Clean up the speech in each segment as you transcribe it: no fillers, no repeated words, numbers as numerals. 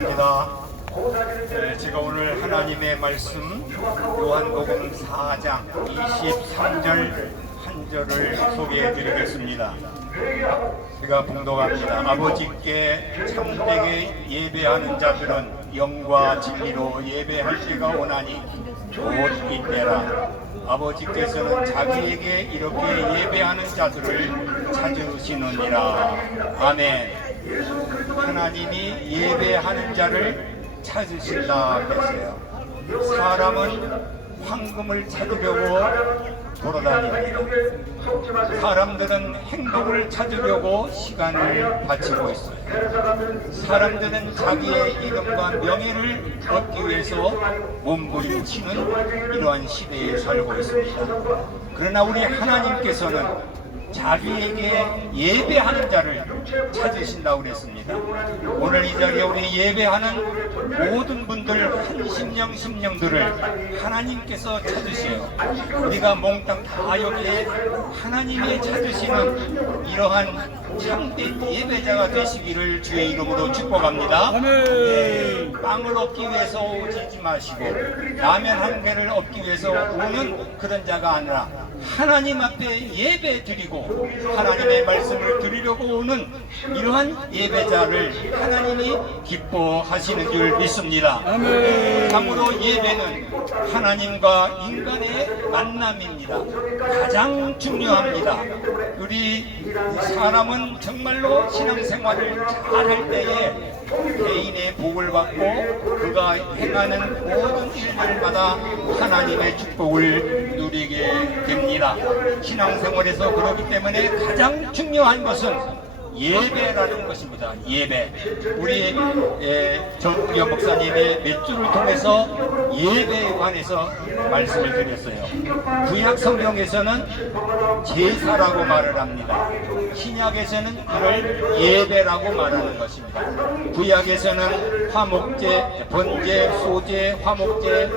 제가 오늘 하나님의 말씀 요한복음 4장 23절 한 절을 소개해 드리겠습니다. 제가 봉독합니다. 아버지께 참되게 예배하는 자들은 영과 진리로 예배할 때가 오나니 곧 이때라. 아버지께서는 자기에게 이렇게 예배하는 자들을 찾으시느니라. 아멘. 하나님이 예배하는 자를 찾으신다 했어요. 사람은 황금을 찾으려고 돌아다닙니다. 사람들은 행복을 찾으려고 시간을 바치고 있어요. 사람들은 자기의 이름과 명예를 얻기 위해서 몸부림치는 이러한 시대에 살고 있습니다. 그러나 우리 하나님께서는 자기에게 예배하는 자를 찾으신다고 그랬습니다. 오늘 이 자리에 우리 예배하는 모든 분들 한 심령들을 하나님께서 찾으세요. 우리가 몽땅 다 여기에 하나님이 찾으시는 이러한 참된 예배자가 되시기를 주의 이름으로 축복합니다. 아멘. 빵을 얻기 위해서 오지 마시고 라면 한 개를 얻기 위해서 오는 그런 자가 아니라 하나님 앞에 예배 드리고 하나님의 말씀을 드리려고 오는 이러한 예배자를 하나님이 기뻐하시는 줄 믿습니다. 아멘. 참으로 예배는 하나님과 인간의 만남입니다. 가장 중요합니다. 우리 사람은 정말로 신앙생활을 잘할 때에 개인의 복을 받고 그가 행하는 모든 일들마다 하나님의 축복을 누리게 됩니다. 신앙생활에서 그렇기 때문에 가장 중요한 것은 예배라는 것입니다. 예배. 우리 정규 목사님의 몇 주를 통해서 예배에 관해서 말씀을 드렸어요. 구약 성경에서는 제사라고 말을 합니다. 신약에서는 이를 예배라고 말하는 것입니다. 구약에서는 화목제, 번제, 소제, 화목제,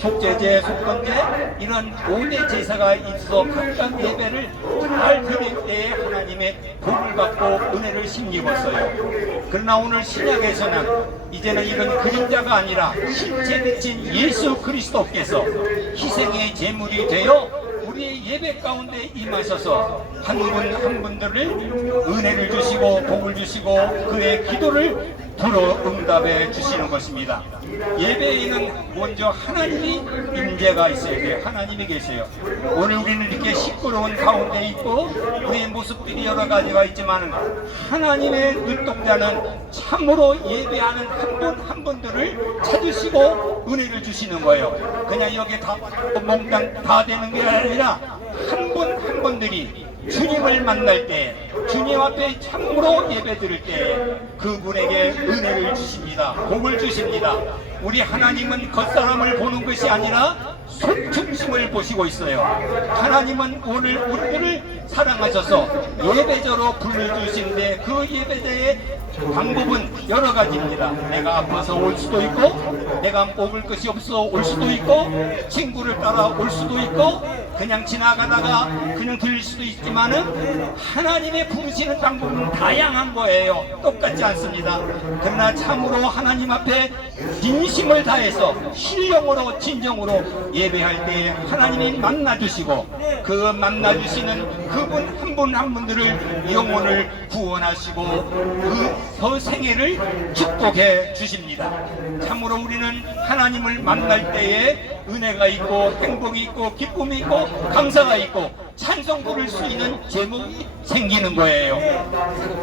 속죄제, 속건제 이런 5대 제사가 있어 각각 예배를 잘 드릴 때에 하나님의 복을 받고 은혜를 힘입었어요. 그러나 오늘 신약에서는 이제는 이런 그림자가 아니라 실제 되신 예수 그리스도께서 희생의 제물이 되어 우리의 예배 가운데 임하셔서 한 분 한 분들을 은혜를 주시고 복을 주시고 그의 기도를 들어 응답해 주시는 것입니다. 예배에는 먼저 하나님이 임재가 있어야 돼요. 하나님이 계세요. 오늘 우리는 이렇게 시끄러운 가운데 있고 우리의 모습들이 여러 가지가 있지만 하나님의 눈동자는 참으로 예배하는 한 분 한 분들을 찾으시고 은혜를 주시는 거예요. 그냥 여기 다 몽땅 다 되는 게 아니라 한 분 한 분들이 주님을 만날 때, 주님 앞에 참으로 예배 드릴 때 그분에게 은혜를 주십니다. 복을 주십니다. 우리 하나님은 겉사람을 보는 것이 아니라 속중심을 보시고 있어요. 하나님은 오늘 우리를 사랑하셔서 예배자로 불러주시는데 그 예배자의 방법은 여러 가지입니다. 내가 아파서 올 수도 있고 내가 먹을 것이 없어 올 수도 있고 친구를 따라 올 수도 있고 그냥 지나가다가 그냥 들릴 수도 있지만은 하나님의 부르시는 방법은 다양한 거예요. 똑같지 않습니다. 그러나 참으로 하나님 앞에 진심을 다해서 신령으로 진정으로 예배할 때 하나님이 만나주시고 그 만나주시는 그분 한 분 한 분들을 영혼을 구원하시고 그 생애를 축복해 주십니다. 참으로 우리는 하나님을 만날 때에 은혜가 있고 행복이 있고 기쁨이 있고 감사가 있고 찬송 부를 수 있는 제목이 생기는 거예요.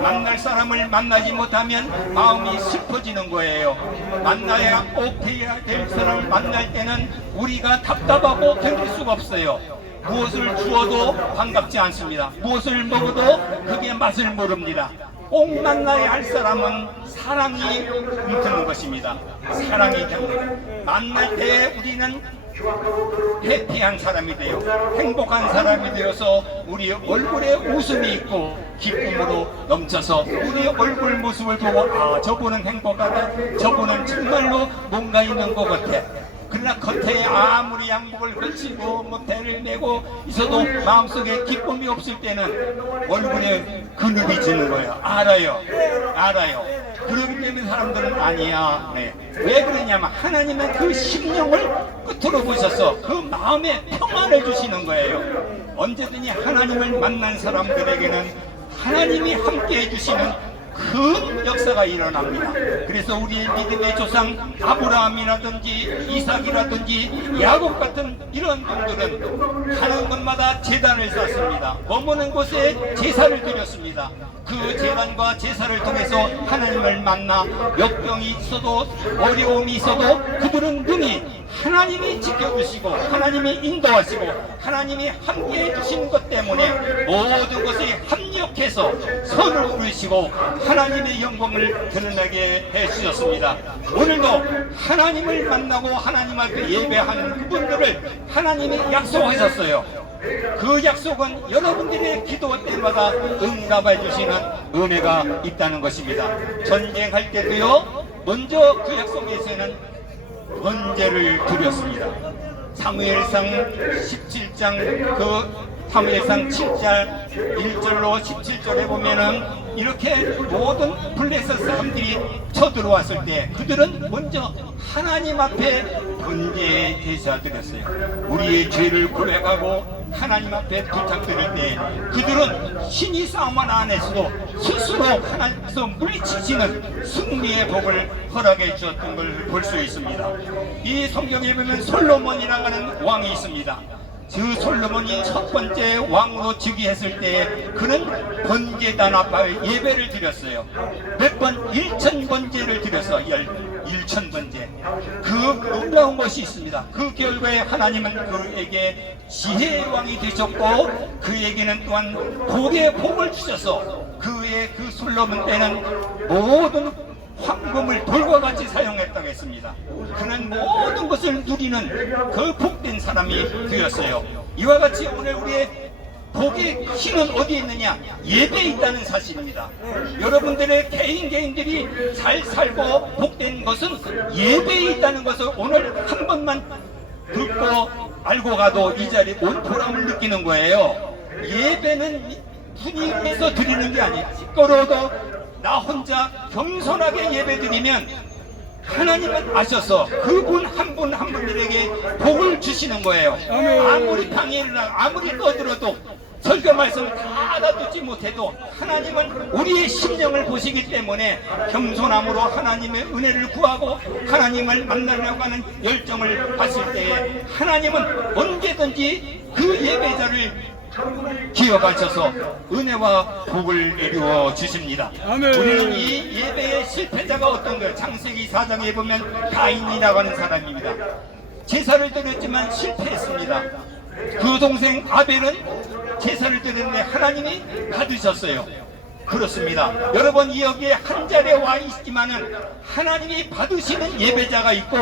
만날 사람을 만나지 못하면 마음이 슬퍼지는 거예요. 만나야 꼭 돼야 될 사람을 만날 때는 우리가 답답하고 견딜 수가 없어요. 무엇을 주어도 반갑지 않습니다. 무엇을 먹어도 그게 맛을 모릅니다. 꼭 만나야 할 사람은 사랑이 움트는 것입니다. 사랑이 만날 때 우리는 해피한 사람이 되어 행복한 사람이 되어서 우리 얼굴에 웃음이 있고 기쁨으로 넘쳐서 우리 얼굴 모습을 보고 아 저분은 행복하다 저분은 정말로 뭔가 있는 것 같아 그러나 겉에 아무리 양복을 걸치고 뭐 대를 메고 있어도 마음속에 기쁨이 없을 때는 얼굴에 근육이 지는 거예요. 알아요. 그렇기 때문에 사람들은 아니야. 네. 왜 그러냐면 하나님은 그 심령을 끝으로 보셔서 그 마음에 평안을 주시는 거예요. 언제든지 하나님을 만난 사람들에게는 하나님이 함께 해주시는 큰 역사가 일어납니다. 그래서 우리의 믿음의 조상 아브라함이라든지 이삭이라든지 야곱 같은 이런 분들은 하는 것마다 제단을 쌓습니다. 머무는 곳에 제사를 드렸습니다. 그 제단과 제사를 통해서 하나님을 만나 역병이 있어도 어려움이 있어도 그들은 능히 하나님이 지켜주시고 하나님이 인도하시고 하나님이 함께 해주시는 것 때문에 모든 것이 합력해서 선을 이루시고 하나님의 영광을 드러나게 해주셨습니다. 오늘도 하나님을 만나고 하나님 앞에 예배하는 그분들을 하나님이 약속하셨어요. 그 약속은 여러분들의 기도 때마다 응답해 주시는 은혜가 있다는 것입니다. 전쟁할 때도요, 먼저 그 약속에서는 번제를 드렸습니다. 사무엘상 17장 사무엘상 7장 1절로 17절에 보면은 이렇게 모든 블레셋 사람들이 쳐들어왔을 때 그들은 먼저 하나님 앞에 번제 제사 드렸어요. 우리의 죄를 고백하고 하나님 앞에 부탁드릴 때 그들은 신이 싸움을 안 했어도 스스로 하나님께서 물리치시는 승리의 복을 허락해 주었던 걸 볼 수 있습니다. 이 성경에 보면 솔로몬이라고 하는 왕이 있습니다. 그 솔로몬이 첫 번째 왕으로 즉위했을 때 그는 번제단 앞에 예배를 드렸어요. 몇 번? 1000번제를 드렸어. 1000번제. 그 놀라운 것이 있습니다. 그 결과에 하나님은 그에게 지혜의 왕이 되셨고 그에게는 또한 복의 복을 주셔서 그의 그 솔로몬 때는 모든 황금을 돌과 같이 사용했다고 했습니다. 그는 모든 것을 누리는 그 복된 사람이 되었어요. 이와 같이 오늘 우리의 복의 힘은 어디에 있느냐? 예배에 있다는 사실입니다. 여러분들의 개인들이 잘 살고 복된 것은 예배에 있다는 것을 오늘 한 번만 듣고 알고 가도 이 자리에 온 보람을 느끼는 거예요. 예배는 분위기에서 드리는 게 아니에요. 시끄러워도 나 혼자 겸손하게 예배드리면 하나님은 아셔서 그분 한 분 한 분들에게 복을 주시는 거예요. 아무리 방해를 하고 아무리 떠들어도 설교 말씀 다 알아듣지 못해도 하나님은 우리의 심령을 보시기 때문에 겸손함으로 하나님의 은혜를 구하고 하나님을 만나려고 하는 열정을 봤을 때에 하나님은 언제든지 그 예배자를 기억하셔서 은혜와 복을 이루어 주십니다. 우리는 이 예배의 실패자가 어떤 거예요? 창세기 4장에 보면 가인이라고 하는 사람입니다. 제사를 드렸지만 실패했습니다. 그 동생 아벨은 제사를 드렸는데 하나님이 받으셨어요. 그렇습니다. 여러분 여기에 한 자리에 와 있지만은 하나님이 받으시는 예배자가 있고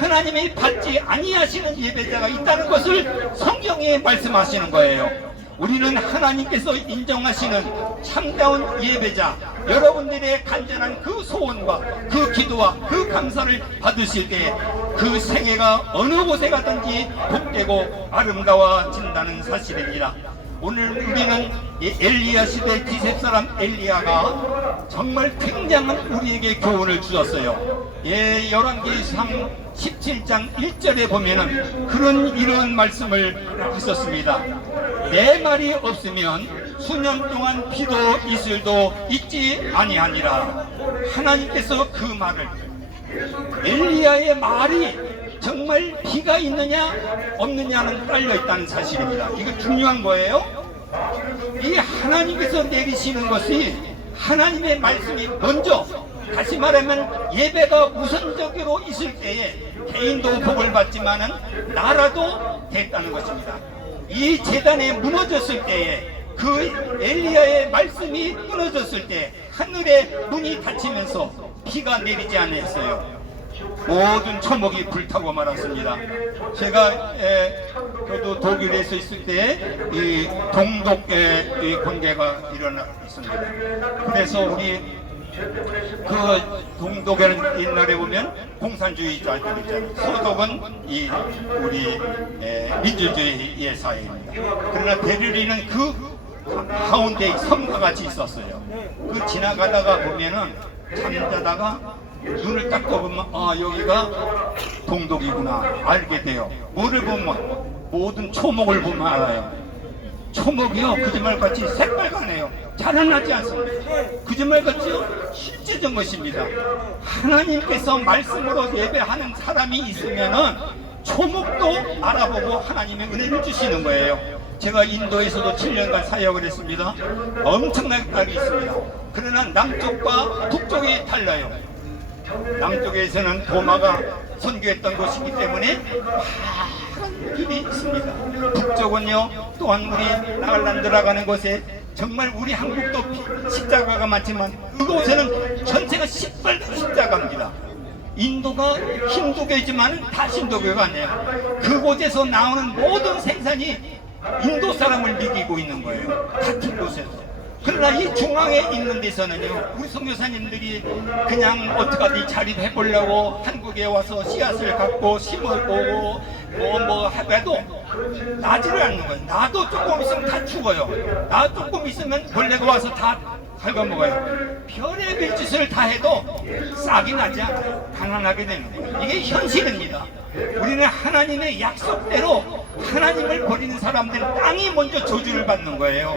하나님이 받지 아니하시는 예배자가 있다는 것을 성경에 말씀하시는 거예요. 우리는 하나님께서 인정하시는 참다운 예배자, 여러분들의 간절한 그 소원과 그 기도와 그 감사를 받으실 때 그 생애가 어느 곳에 가든지 복되고 아름다워진다는 사실입니다. 오늘 우리는 엘리야 시대 디셉사람 엘리야가 정말 굉장한 우리에게 교훈을 주었어요. 열왕기상 17장 1절에 보면은 이런 말씀을 하셨습니다. 내 말이 없으면 수년 동안 비도 이슬도 있지 아니하니라. 하나님께서 그 말을, 엘리야의 말이 정말 비가 있느냐 없느냐는 딸려 있다는 사실입니다. 이거 중요한 거예요. 이 하나님께서 내리시는 것이 하나님의 말씀이 먼저, 다시 말하면 예배가 우선적으로 있을 때에 개인도 복을 받지만은 나라도 됐다는 것입니다. 이 제단이 무너졌을 때에 그 엘리야의 말씀이 끊어졌을 때 하늘의 문이 닫히면서 비가 내리지 않았어요. 모든 초목이 불타고 말았습니다. 제가 저도 독일에서 있을 때 이 동독 이 관계가 일어났습니다. 그래서 우리 그 동독에는 옛날에 보면 공산주의자들 있잖아요. 서독은 이 우리 민주주의의 사회입니다. 그러나 베를린은 그 가운데 섬과 같이 있었어요. 그 지나가다가 보면은 잠자다가 눈을 딱 떠보면 아 여기가 동독이구나 알게 돼요. 뭐를 보면 모든 초목을 보면 알아요. 초목이요 거짓말같이 새빨간해요. 자라나지 않습니다. 거짓말같이요 실제적 것입니다. 하나님께서 말씀으로 예배하는 사람이 있으면은 초목도 알아보고 하나님의 은혜를 주시는 거예요. 제가 인도에서도 7년간 사역을 했습니다. 엄청나게 딸이 있습니다. 그러나 남쪽과 북쪽이 달라요. 남쪽에서는 도마가 선교했던 곳이기 때문에 파란 길이 있습니다. 북쪽은요 또한 우리 나갈란 들어가는 곳에 정말 우리 한국도 십자가가 많지만 그곳에는 전체가 시뻘건 십자가입니다. 인도가 힌두교이지만 다 힌두교가 아니에요. 그곳에서 나오는 모든 생산이 인도 사람을 믿이고 있는 거예요. 같은 곳에서. 그러나 이 중앙에 있는 데서는요 우리 선교사님들이 그냥 어떡하지 자립해 보려고 한국에 와서 씨앗을 갖고 심어보고 뭐 해도 나지를 않는 거예요. 나도 조금 있으면 다 죽어요. 나 조금 있으면 벌레가 와서 다 갉아먹어요. 별의별 짓을 다 해도 싹이 나지 않아요. 가난하게 되는 거예요. 이게 현실입니다. 우리는 하나님의 약속대로 하나님을 버리는 사람들은 땅이 먼저 저주를 받는 거예요.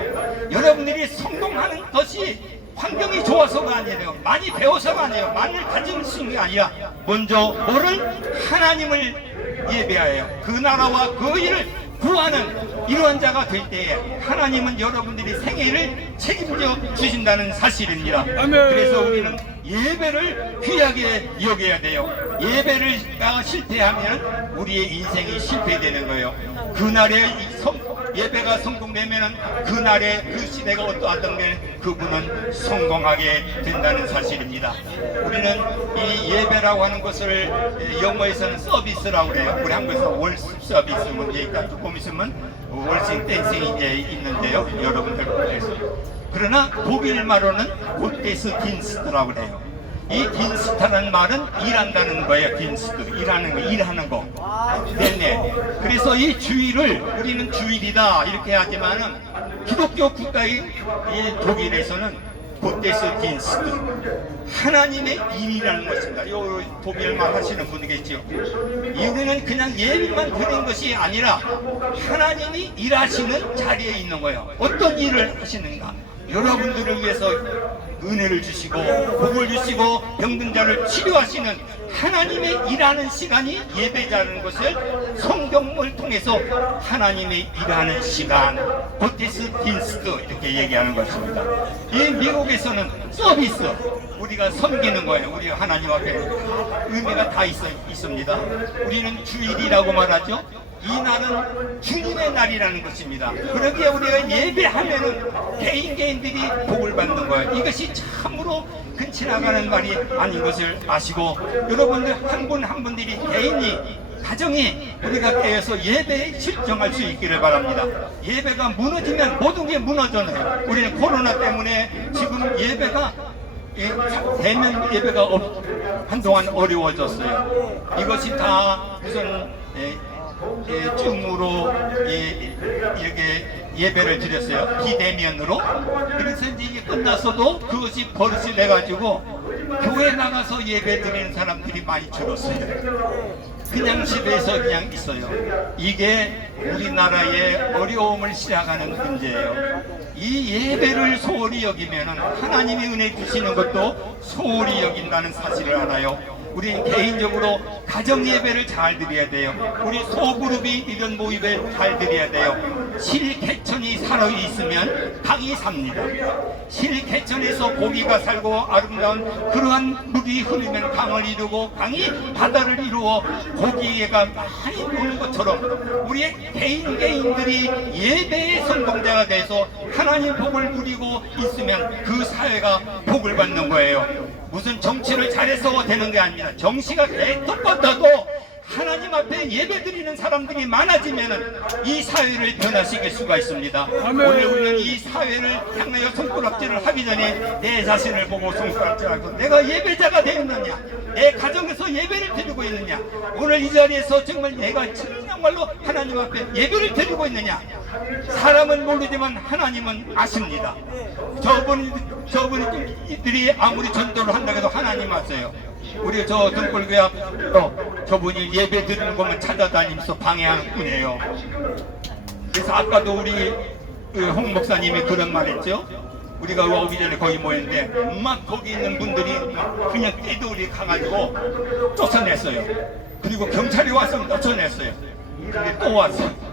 여러분들이 성공하는 것이 환경이 좋아서가 아니에요. 많이 배워서가 아니에요. 많이 가진 게 아니라 먼저 뭐를 하나님을 예배하여 그 나라와 그 일을 구하는 이러한 자가 될 때에 하나님은 여러분들이 생애를 책임져 주신다는 사실입니다. 아멘. 그래서 우리는 예배를 귀하게 여겨야 돼요. 예배를 실패하면 우리의 인생이 실패되는 거예요. 그날에 예배가 성공되면 그날에 그 시대가 어떠하든 그분은 성공하게 된다는 사실입니다. 우리는 이 예배라고 하는 것을 영어에서는 서비스라고 그래요. 우리 한국에서 월십 서비스 문제 있다. 조금 있으면 월싱 댄싱이 이제 있는데요. 여러분들께서. 그러나 독일말로는 굿데스 딘스트라고 그래요. 이 딘스트라는 말은 일한다는 거예요. 딘스트 일하는 거, 일하는 거. 네네. 그래서 이 주일을 우리는 주일이다 이렇게 하지만은 기독교 국가의 이 독일에서는 굿데스 딘스트 하나님의 일이라는 것입니다. 요 독일말 하시는 분이 계시죠. 우리는 그냥 예배만 드리는 것이 아니라 하나님이 일하시는 자리에 있는 거예요. 어떤 일을 하시는가? 여러분들을 위해서 은혜를 주시고 복을 주시고 병든 자를 치료하시는 하나님의 일하는 시간이 예배자라는 것을 성경을 통해서 하나님의 일하는 시간 고티스 딘스트 이렇게 얘기하는 것입니다. 이 미국에서는 서비스 우리가 섬기는 거예요. 우리가 하나님 앞에 의미가 다 있습니다. 우리는 주일이라고 말하죠. 이 날은 주님의 날이라는 것입니다. 그러기에 우리가 예배하면은 개인들이 복을 받는 거예요. 이것이 참으로 근친나가는 말이 아닌 것을 아시고 여러분들 한 분 한 분들이 개인이 가정이 우리가 깨어서 예배에 실정할 수 있기를 바랍니다. 예배가 무너지면 모든 게 무너져요. 우리는 코로나 때문에 지금 예배가 대면 예배가 한동안 어려워졌어요. 이것이 다 무슨 줌으로 이렇게 예배를 드렸어요. 비대면으로. 그래서 이제 끝났어도 그것이 버릇이 돼가지고 교회 나가서 예배 드리는 사람들이 많이 줄었어요. 그냥 집에서 그냥 있어요. 이게 우리나라의 어려움을 시작하는 문제예요. 이 예배를 소홀히 여기면 하나님이 은혜 주시는 것도 소홀히 여긴다는 사실을 알아요. 우리는 개인적으로 가정 예배를 잘 드려야 돼요. 우리 소그룹이 이런 모임을 잘 드려야 돼요. 실개천이 살아 있으면 강이 삽니다. 실개천에서 고기가 살고 아름다운 그러한 물이 흐르면 강을 이루고 강이 바다를 이루어 고기가 많이 노는 것처럼 우리의 개인들이 예배의 성공자가 돼서 하나님 복을 누리고 있으면 그 사회가 복을 받는 거예요. 무슨 정치를 잘해서 되는 게 아닙니다. 정치가 개떡 같아도 하나님 앞에 예배 드리는 사람들이 많아지면 이 사회를 변화시킬 수가 있습니다. 아멘. 오늘 우리는 이 사회를 향하여 손가락질을 하기 전에 내 자신을 보고 손가락질하고 내가 예배자가 되었느냐, 내 가정에서 예배를 드리고 있느냐, 오늘 이 자리에서 정말 내가 정말로 하나님 앞에 예배를 드리고 있느냐. 사람은 모르지만 하나님은 아십니다. 저분들이 아무리 전도를 한다고 해도 하나님 아세요. 우리 저 등불교회 앞으로 저분이 예배 드리는 것만 찾아다니면서 방해하는 분이에요. 그래서 아까도 우리 홍 목사님이 그런 말 했죠. 우리가 오기 전에 거기 모였는데 막 거기 있는 분들이 그냥 떼돌이 가가지고 쫓아냈어요. 그리고 경찰이 와서 쫓아냈어요. 근데 또 왔어요.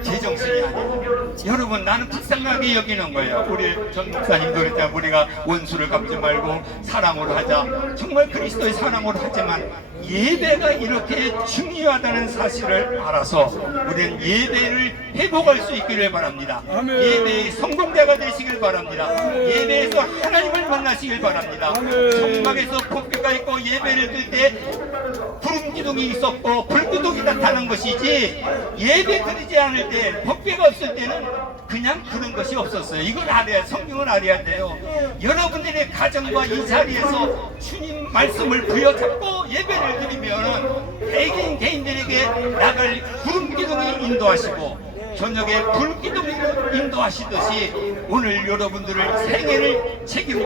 제정신이 아니에요. 여러분, 나는 불쌍하게 여기는 거예요. 우리 전 목사님도 그랬잖아요. 우리가 원수를 갚지 말고 사랑으로 하자. 정말 그리스도의 사랑으로 하지만 예배가 이렇게 중요하다는 사실을 알아서 우리는 예배를 회복할 수 있기를 바랍니다. 아멘. 예배의 성공자가 되시길 바랍니다. 예배에서 하나님을 만나시길 바랍니다. 아멘. 성막에서 법궤가 있고 예배를 들 때 구름 기둥이 있었고 불기둥이 나타난 것이지, 예배 드리지 않을 때 법궤가 없을 때는 그냥 그런 것이 없었어요. 이걸 알아야, 성경을 알아야 돼요. 여러분들의 가정과 이 자리에서 주님 말씀을 부여잡고 예배를 드리면 개인들에게 나갈 구름 기둥이 인도하시고 저녁에 불기둥이 인도하시듯이 오늘 여러분들을 생애를 책임